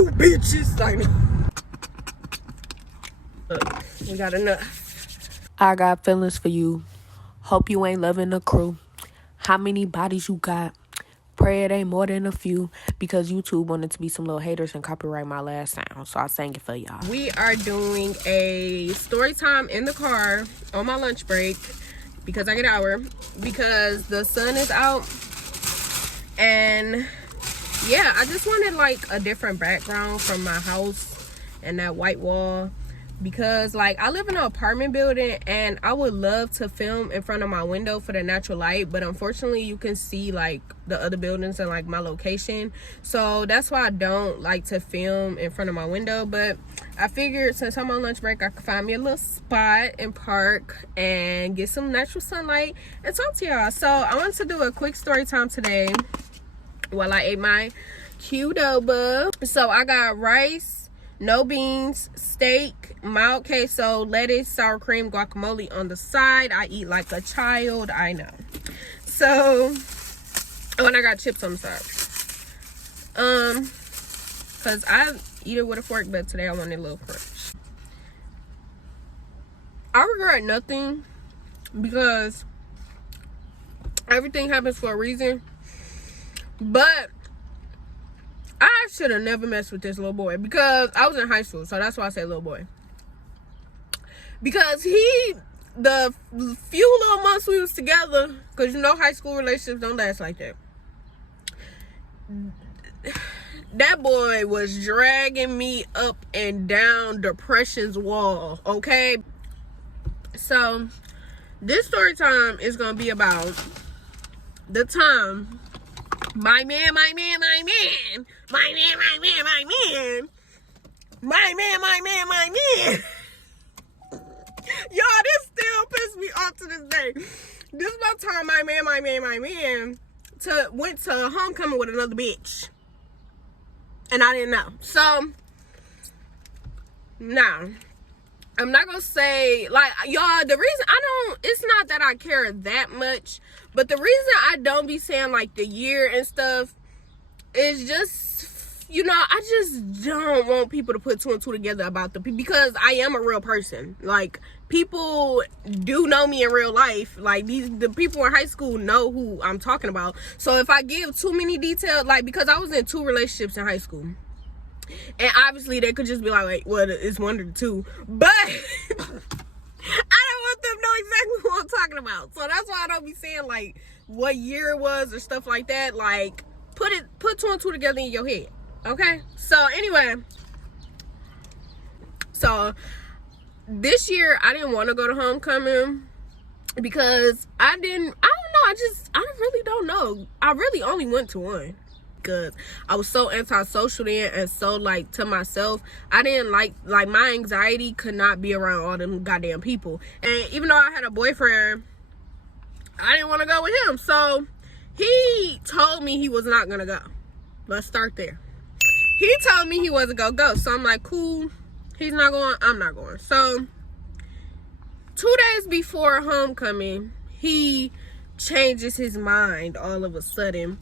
do, bitches? Like, we got enough. I got feelings for you. Hope you ain't loving the crew. How many bodies you got? Pray it ain't more than a few, because YouTube wanted to be some little haters and copyright my last sound, so I sang it for y'all. We are doing a story time in the car on my lunch break because I get an hour, because the sun is out. And yeah, I just wanted like a different background from my house and that white wall, because like I live in an apartment building and I would love to film in front of my window for the natural light, but unfortunately you can see like the other buildings and like my location, so that's why I don't like to film in front of my window. But I figured since I'm on lunch break, I could find me a little spot and park and get some natural sunlight and talk to y'all. So I wanted to do a quick story time today while I ate my Qdoba. So I got rice, no beans, steak, mild queso, lettuce, sour cream, guacamole on the side. I eat like a child, I know. So, oh, and I got chips on the side. Cause I eat it with a fork, but today I wanted a little crunch. I regret nothing, because everything happens for a reason. But I should have never messed with this little boy, because I was in high school, so that's why I say little boy. Because the few little months we was together, because you know high school relationships don't last like that. That boy was dragging me up and down depression's wall, okay? So this story time is going to be about the time my man, y'all, this still pisses me off to this day. This is my time my man went to homecoming with another bitch, and I didn't know. So now I'm not gonna say, like, y'all, the reason it's not that I care that much, but the reason I don't be saying like the year and stuff is just, you know, I just don't want people to put two and two together about because I am a real person. Like, people do know me in real life. Like, the people in high school know who I'm talking about. So if I give too many details, like, because I was in 2 relationships in high school, and obviously they could just be like, wait, well, it's 1 or 2, but I don't want them to know exactly what I'm talking about. So that's why I don't be saying like what year it was or stuff like that. Like, put 2 and 2 together in your head. Okay, so anyway, so this year I didn't want to go to homecoming because I really don't know. I really only went to one because I was so antisocial then, and so like to myself, I didn't like my anxiety could not be around all them goddamn people. And even though I had a boyfriend, I didn't want to go with him, so he told me he was not gonna go. Let's start there. He told me he wasn't gonna go, so I'm like, cool, he's not going, I'm not going. So 2 days before homecoming, he changes his mind all of a sudden,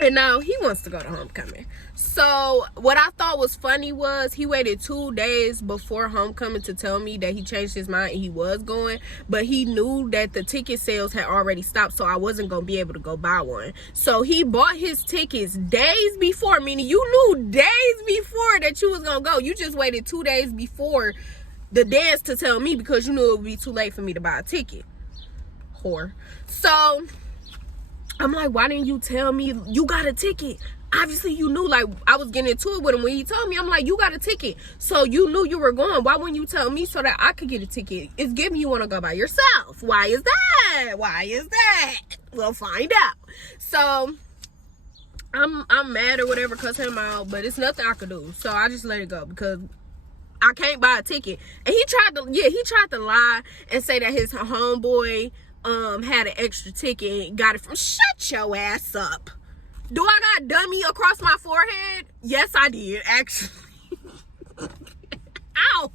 and now he wants to go to homecoming. So what I thought was funny was he waited 2 days before homecoming to tell me that he changed his mind and he was going, but he knew that the ticket sales had already stopped, so I wasn't gonna be able to go buy one. So he bought his tickets days before, meaning you knew days before that you was gonna go. You just waited 2 days before the dance to tell me because you knew it would be too late for me to buy a ticket. Whore. So I'm like, why didn't you tell me you got a ticket? Obviously you knew. Like, I was getting into it with him when he told me. I'm like, you got a ticket, so you knew you were going. Why wouldn't you tell me so that I could get a ticket? It's giving you want to go by yourself. Why is that? We'll find out. So I'm mad or whatever, cuss him out, but it's nothing I could do, so I just let it go because I can't buy a ticket. And he tried to lie and say that his homeboy had an extra ticket and got it from. Shut your ass up. Do I got dummy across my forehead? Yes, I did, actually. Ow.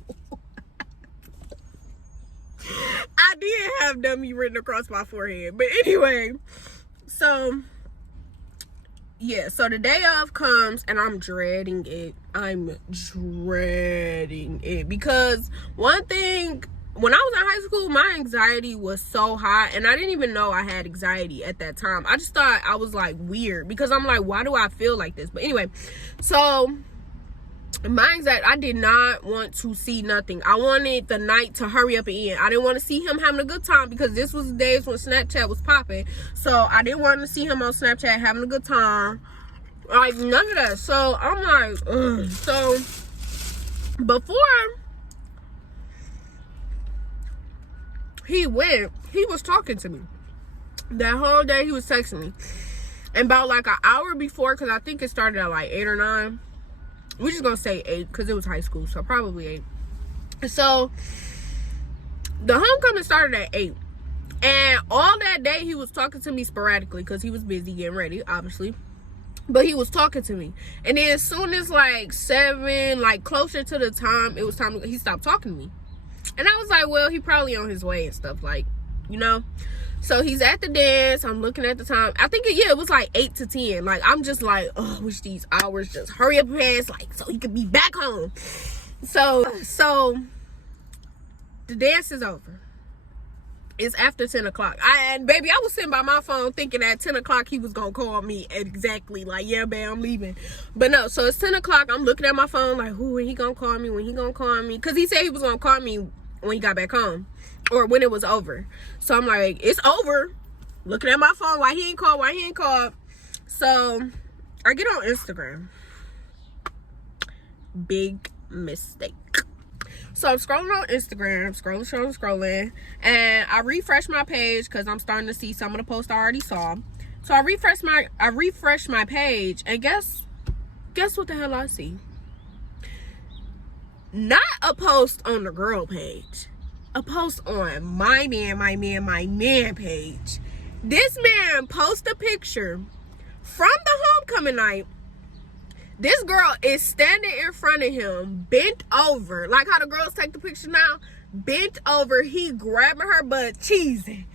I did have dummy written across my forehead. But anyway, so yeah, so the day of comes and I'm dreading it. I'm dreading it because one thing, when I was in high school, my anxiety was so high, and I didn't even know I had anxiety at that time. I just thought I was like weird because I'm like, why do I feel like this? But anyway, so my anxiety, I did not want to see nothing. I wanted the night to hurry up and end. I didn't want to see him having a good time because this was the days when Snapchat was popping. So I didn't want to see him on Snapchat having a good time. Like, none of that. So I'm like, ugh. So before he went, he was talking to me. That whole day he was texting me. And about like an hour before, because I think it started at like 8 or 9. We're just gonna say 8 because it was high school, so probably 8. So the homecoming started at 8, and all that day he was talking to me sporadically because he was busy getting ready, obviously. But he was talking to me, and then as soon as like 7, like closer to the time it was time, he stopped talking to me, and I was like, well, he probably on his way and stuff, like, you know. So he's at the dance. I'm looking at the time. I think, it was like 8 to 10. Like, I'm just like, oh, I wish these hours just hurry up and pass, like, so he could be back home. So the dance is over. It's after 10 o'clock. And baby, I was sitting by my phone thinking at 10 o'clock he was going to call me exactly. Like, yeah, babe, I'm leaving. But no, so it's 10 o'clock. I'm looking at my phone like, who, when he going to call me? When he going to call me? Because he said he was going to call me when he got back home. Or when it was over. So I'm like, it's over. Looking at my phone, why he ain't called? So I get on Instagram. Big mistake. So I'm scrolling on Instagram, scrolling, and I refresh my page because I'm starting to see some of the posts I already saw. So I refresh my page, and guess what the hell I see? Not a post on the girl page. A post on my man page. This man posts a picture from the homecoming night. This girl is standing in front of him, bent over, like how the girls take the picture now, bent over. He grabbing her butt, cheesing,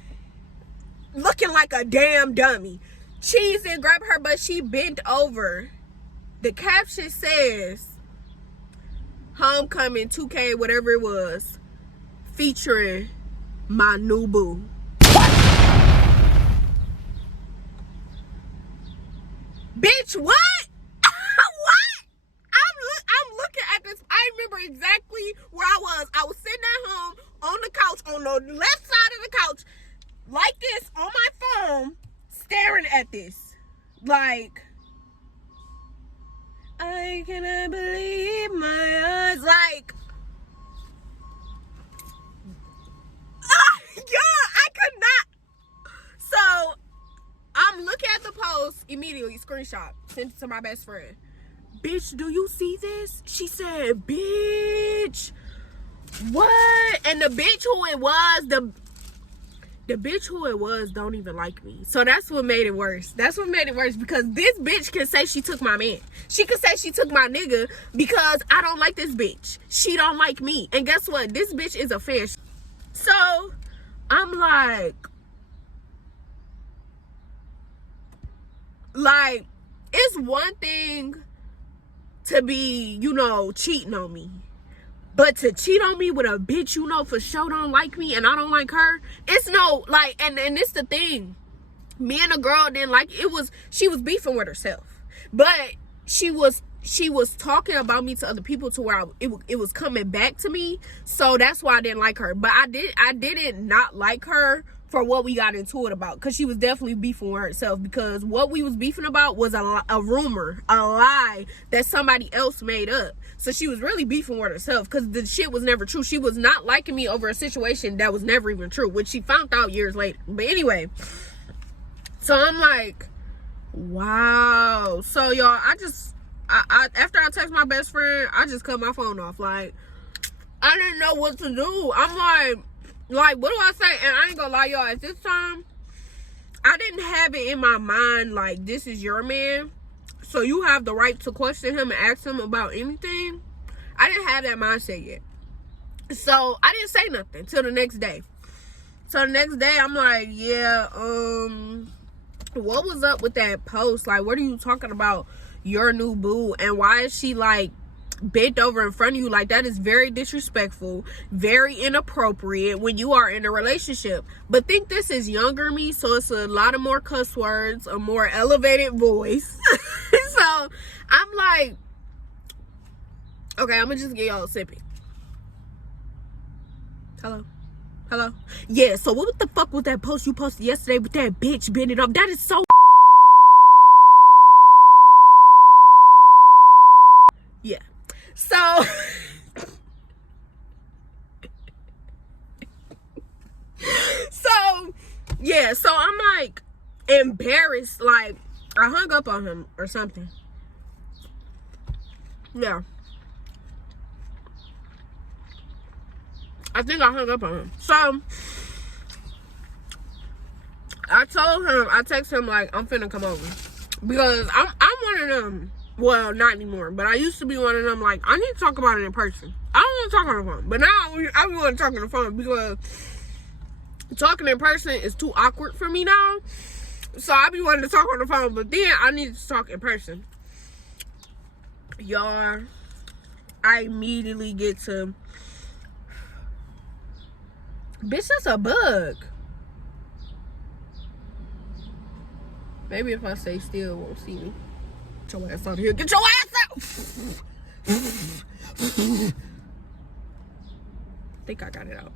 looking like a damn dummy, cheesing, grabbing her butt. She bent over. The caption says, "Homecoming 2K, whatever it was, featuring my new boo." Bitch, what? What? I'm looking at this. I remember exactly where I was. I was sitting at home on the couch, on the left side of the couch, like this, on my phone, staring at this. Like, I cannot believe my eyes. Like, I could not. So I'm looking at the post immediately, screenshot, sent it to my best friend. Bitch, do you see this? She said, bitch, what? And the bitch who it was, the bitch who it was don't even like me. So that's what made it worse. Because this bitch can say she took my man. She could say she took my nigga because I don't like this bitch. She don't like me. And guess what? This bitch is a fan. So I'm like, it's one thing to be, cheating on me. But to cheat on me with a bitch for sure don't like me and I don't like her, it's no, like, and it's the thing. Me and the girl didn't like it. She was beefing with herself. But she was talking about me to other people to where it was coming back to me. So that's why I didn't like her. But I didn't not like her for what we got into it about, because she was definitely beefing with herself, because what we was beefing about was a rumor, a lie that somebody else made up. So she was really beefing with herself because the shit was never true. She was not liking me over a situation that was never even true, which she found out years later. But anyway, so I'm like, wow. So y'all, I after I text my best friend, I just cut my phone off. Like, I didn't know what to do. I'm like, what do I say? And I ain't gonna lie, y'all, at this time, I didn't have it in my mind, like, this is your man, so you have the right to question him and ask him about anything. I didn't have that mindset yet. So I didn't say nothing till the next day. So the next day, I'm like, yeah, what was up with that post? Like, what are you talking about your new boo? And why is she like bent over in front of you? Like, that is very disrespectful, very inappropriate when you are in a relationship. But think this is younger me, so it's a lot of more cuss words, a more elevated voice. So I'm like, okay, I'm gonna just get y'all a sippy. Hello. Yeah, so what the fuck was that post you posted yesterday with that bitch bending up? That is so yeah. So so I'm like embarrassed, like I hung up on him or something. Yeah, I think I hung up on him. So I told him, I texted him like, I'm finna come over, because I'm one of them. Well, not anymore, but I used to be one of them, like, I need to talk about it in person. I don't want to talk on the phone, but now I want to talk on the phone, because talking in person is too awkward for me now. So I be wanting to talk on the phone, but then I need to talk in person. Y'all, I immediately get to, bitch, that's a bug. Maybe if I stay still, it won't see me. Get your ass out of here. Get your ass out! I think I got it out.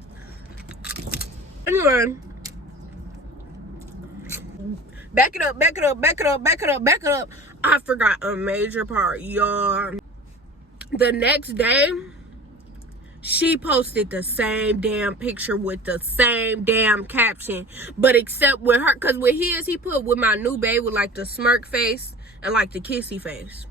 Anyway. Back it up. I forgot a major part, y'all. The next day, she posted the same damn picture with the same damn caption. But except with her, because with his, he put with my new babe with like the smirk face and like the kissy face.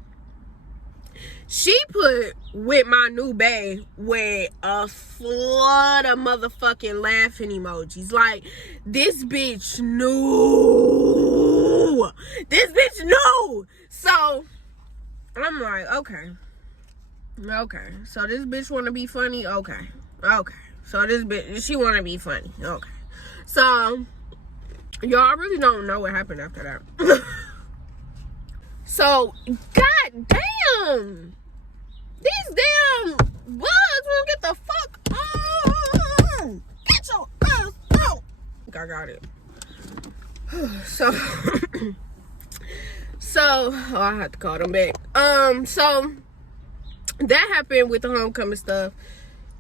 She put with my new babe with a flood of motherfucking laughing emojis. Like, this bitch knew. So I'm like, okay. So this bitch want to be funny. Okay. So this bitch, she want to be funny. Okay. So y'all, I really don't know what happened after that. So, god damn, these damn bugs won't get the fuck on. Get your ass out. I got it. So I had to call them back. So that happened with the homecoming stuff.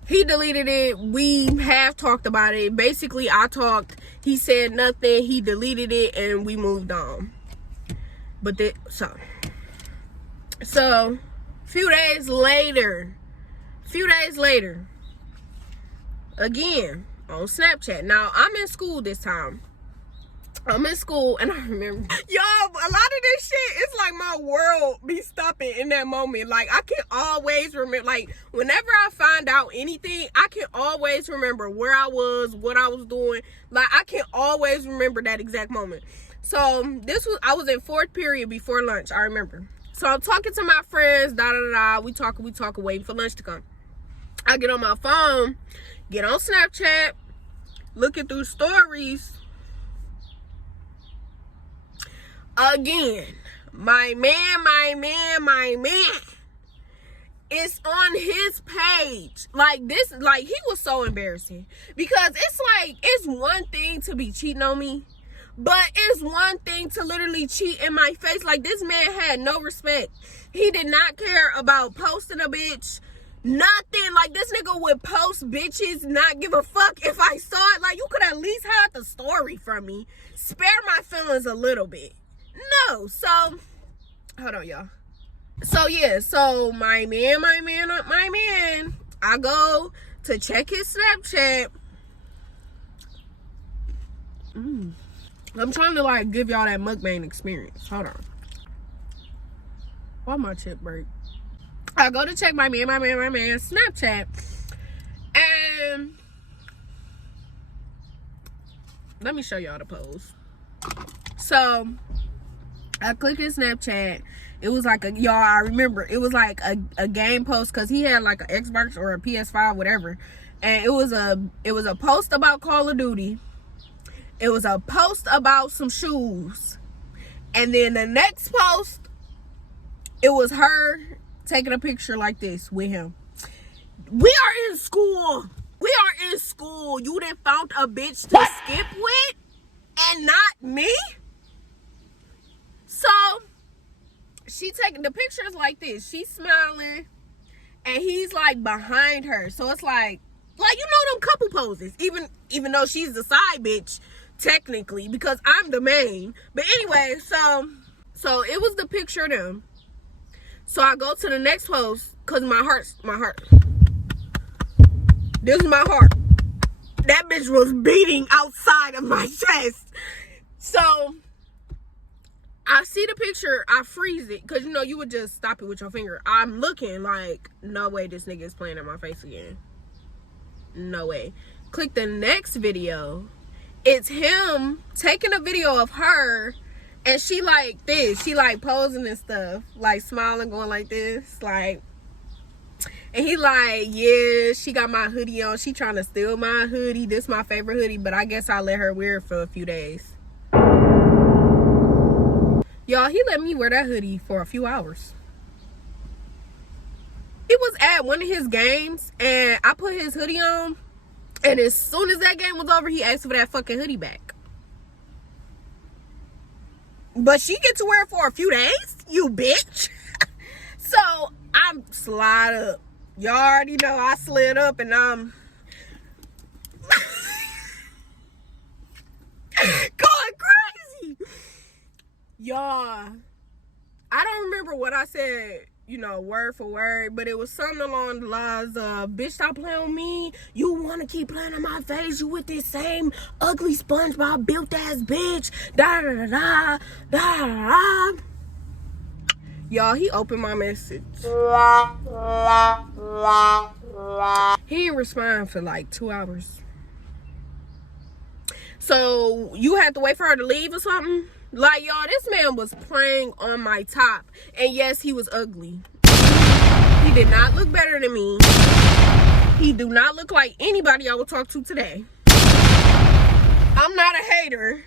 He deleted it. We have talked about it. Basically, I talked. He said nothing. He deleted it, and we moved on. But so few days later, again on Snapchat. Now I'm in school this time. And I remember, y'all, a lot of this shit, it's like my world be stopping in that moment. Like, I can always remember, like, whenever I find out anything, I can always remember where I was, what I was doing. Like, I can always remember that exact moment. So I was in 4th period before lunch, I remember. So I'm talking to my friends, we talking, waiting for lunch to come. I get on my phone, get on Snapchat, looking through stories. Again, my man is on his page. Like, this, like, he was so embarrassing. Because it's like, it's one thing to be cheating on me, but it's one thing to literally cheat in my face. Like, this man had no respect. He did not care about posting a bitch. Nothing. Like, this nigga would post bitches, not give a fuck if I saw it. Like, you could at least have the story from me. Spare my feelings a little bit. No. So, hold on, y'all. So, yeah. So, my man, I go to check his Snapchat. I'm trying to, like, give y'all that mukbang experience. Hold on. Why my chip break? I go to check my man Snapchat. And let me show y'all the post. So I clicked his Snapchat. It was like y'all, I remember, it was like a game post, because he had like an Xbox or a PS5, whatever. And it was a post about Call of Duty. It was a post about some shoes. And then the next post, it was her taking a picture like this with him. We are in school. We are in school. You done found a bitch to skip with and not me? So, she taking the pictures like this. She's smiling. And he's like behind her. So it's like you know them couple poses. Even though she's the side bitch, technically, because I'm the main. But anyway, so it was the picture of them. So I go to the next post, because my heart. This is my heart. That bitch was beating outside of my chest. So I see the picture, I freeze it, because you know you would just stop it with your finger. I'm looking like, no way this nigga is playing in my face again. No way. Click the next video. It's him taking a video of her, and she like this. She like posing and stuff, like smiling, going like this, like. And he like, yeah, she got my hoodie on. She trying to steal my hoodie. This my favorite hoodie, but I guess I let her wear it for a few days. Y'all, he let me wear that hoodie for a few hours. He was at one of his games, and I put his hoodie on, and as soon as that game was over, he asked for that fucking hoodie back. But she get to wear it for a few days, you bitch. So, I'm slide up. Y'all already know I slid up, and I'm going crazy. Y'all, I don't remember what I said, you know, word for word, but it was something along the lines of, bitch, stop playing with me. You want to keep playing in my face. You with this same ugly SpongeBob built ass bitch. Da da da da da da da. Y'all, he opened my message. He didn't respond for like 2 hours. So you had to wait for her to leave or something? Like, y'all, this man was preying on my top. And yes, he was ugly. He did not look better than me. He do not look like anybody I would talk to today. I'm not a hater.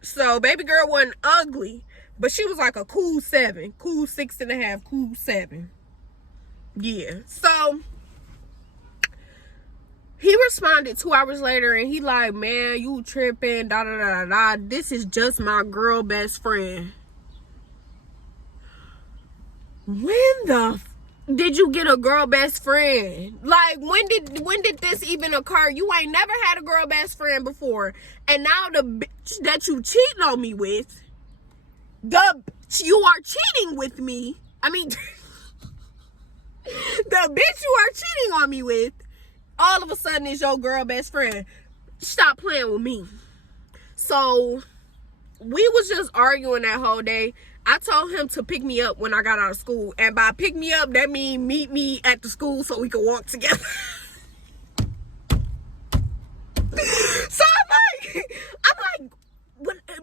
So, baby girl wasn't ugly. But she was like a cool 7. Cool 6.5. Cool 7. Yeah. So, he responded 2 hours later, and he like, man, you tripping, da da da da. This is just my girl best friend. When the did you get a girl best friend? Like, when did this even occur? You ain't never had a girl best friend before, and now the bitch that you cheating on me with, you are cheating with me. I mean, the bitch you are cheating on me with, all of a sudden is your girl best friend. Stop playing with me. So we was just arguing that whole day. I told him to pick me up when I got out of school, and by pick me up, that means meet me at the school so we can walk together. So I'm like,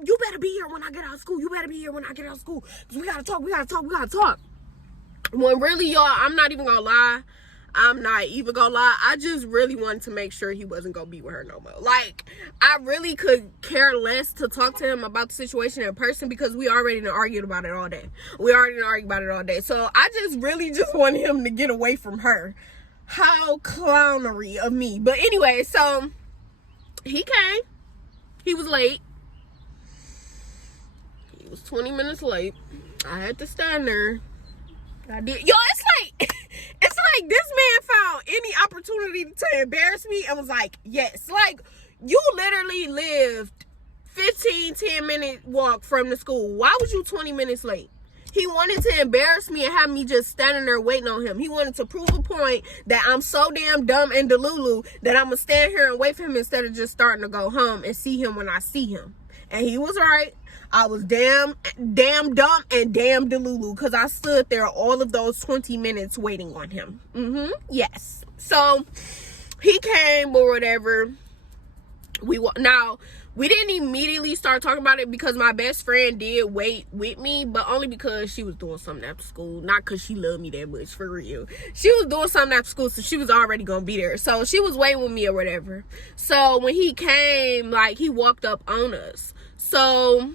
you better be here when I get out of school. You better be here when I get out of school, because we gotta talk. When really, y'all, I'm not even gonna lie. I just really wanted to make sure he wasn't gonna be with her no more. Like, I really could care less to talk to him about the situation in person, because we already done argued about it all day. So I just really want him to get away from her. How clownery of me. But anyway, so he came. He was late. He was 20 minutes late. I had to stand there. I did. Yo, it's like this man found any opportunity to embarrass me and was like, yes. Like, you literally lived 10 minute walk from the school. Why was you 20 minutes late? He wanted to embarrass me and have me just standing there waiting on him. He wanted to prove a point that I'm so damn dumb and delulu that I'm gonna stand here and wait for him instead of just starting to go home and see him when I see him. And he was right. I was damn dumb and damn delulu, because I stood there all of those 20 minutes waiting on him. Yes. So he came or whatever. Now, we didn't immediately start talking about it, because my best friend did wait with me, but only because she was doing something after school. Not because she loved me that much, for real. She was doing something after school, so she was already gonna be there. So she was waiting with me or whatever. So when he came, like, he walked up on us. So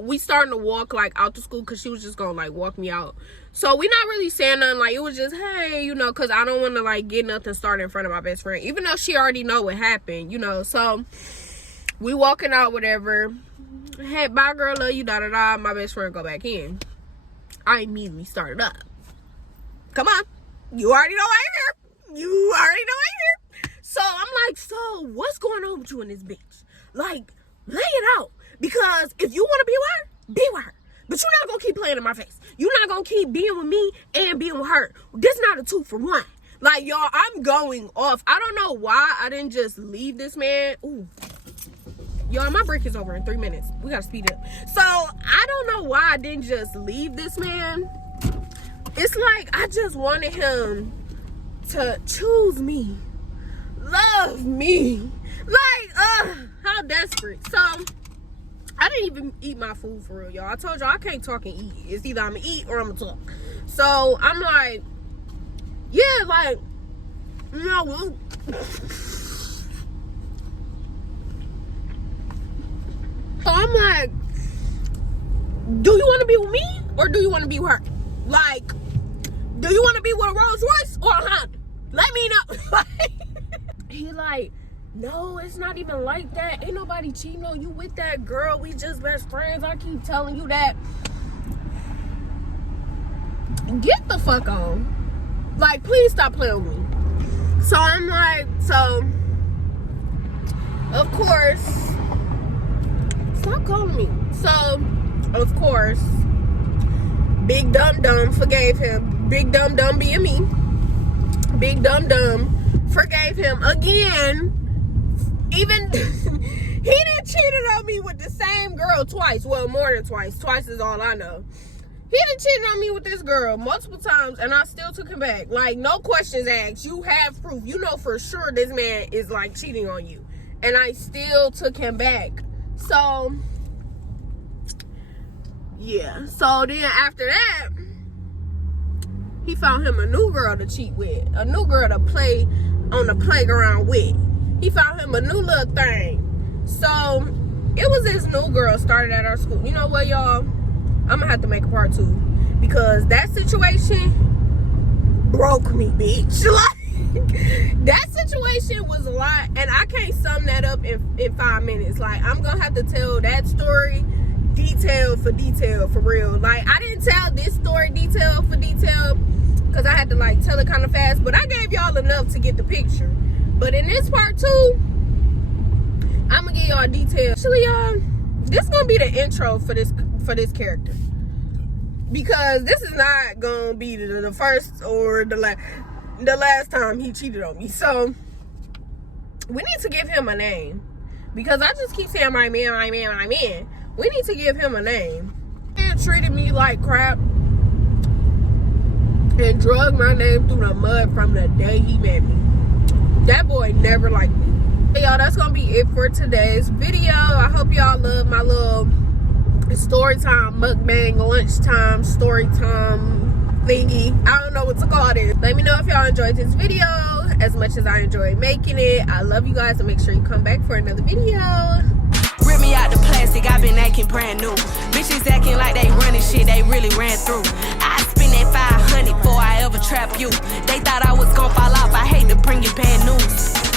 we starting to walk like out to school, because she was just gonna like walk me out. So we not really saying nothing, like it was just, hey, you know, because I don't want to like get nothing started in front of my best friend, even though she already know what happened, you know. So we walking out, whatever. Hey, bye girl, love you, da da da. My best friend go back in. I immediately started up. Come on, you already know I'm here. You already know I'm here. So I'm like, so what's going on with you and this bitch? Like, lay it out. Because if you want to be with her. But you're not going to keep playing in my face. You're not going to keep being with me and being with her. This not a 2 for 1. Like, y'all, I'm going off. I don't know why I didn't just leave this man. Ooh. Y'all, my break is over in 3 minutes. We got to speed up. So, I don't know why I didn't just leave this man. It's like I just wanted him to choose me. Love me. Like, how desperate. So, I didn't even eat my food for real, y'all. I told y'all I can't talk and eat. It's either I'm gonna eat or I'm gonna talk. So I'm like, yeah, like, you know, so I'm like, do you want to be with me or do you want to be with her? Like, do you want to be with a Rolls Royce or a Honda? Let me know. He like, no, it's not even like that. Ain't nobody cheating on you with that girl. We just best friends. I keep telling you that. Get the fuck on. Like, please stop playing with me. So I'm like, so, of course, stop calling me. So, of course, Big Dum Dum forgave him. Big Dum Dum being me. Big Dum Dum forgave him again. Even he done cheated on me with the same girl twice. Well, more than twice. Twice is all I know. He done cheated on me with this girl multiple times, and I still took him back. Like, no questions asked. You have proof. You know for sure this man is like cheating on you, and I still took him back. So yeah. So then after that, he found him a new girl to cheat with, a new girl to play on the playground with. He found him a new little thing. So, it was this new girl started at our school. You know what, y'all? I'm going to have to make a part 2. Because that situation broke me, bitch. Like, that situation was a lot. And I can't sum that up in 5 minutes. Like, I'm going to have to tell that story detail for real. Like, I didn't tell this story detail for detail. Because I had to, like, tell it kind of fast. But I gave y'all enough to get the picture. But in this part 2, I'm gonna give y'all details. Actually, y'all, this gonna be the intro for this character, because this is not gonna be the first or the last time he cheated on me. So we need to give him a name, because I just keep saying my man, my man, my man. We need to give him a name. He treated me like crap and drug my name through the mud from the day he met me. That boy never liked me. Hey, y'all, that's gonna be it for today's video. I hope y'all love my little story time mukbang lunchtime story time thingy. I don't know what to call this. Let me know if y'all enjoyed this video as much as I enjoyed making it. I love you guys, and make sure you come back for another video. Rip me out the plastic, I've been acting brand new. Bitches acting like they running shit they really ran through. I spend that 500 before I ever trap you. They thought I was gonna fall off, I hate to bring you bad news.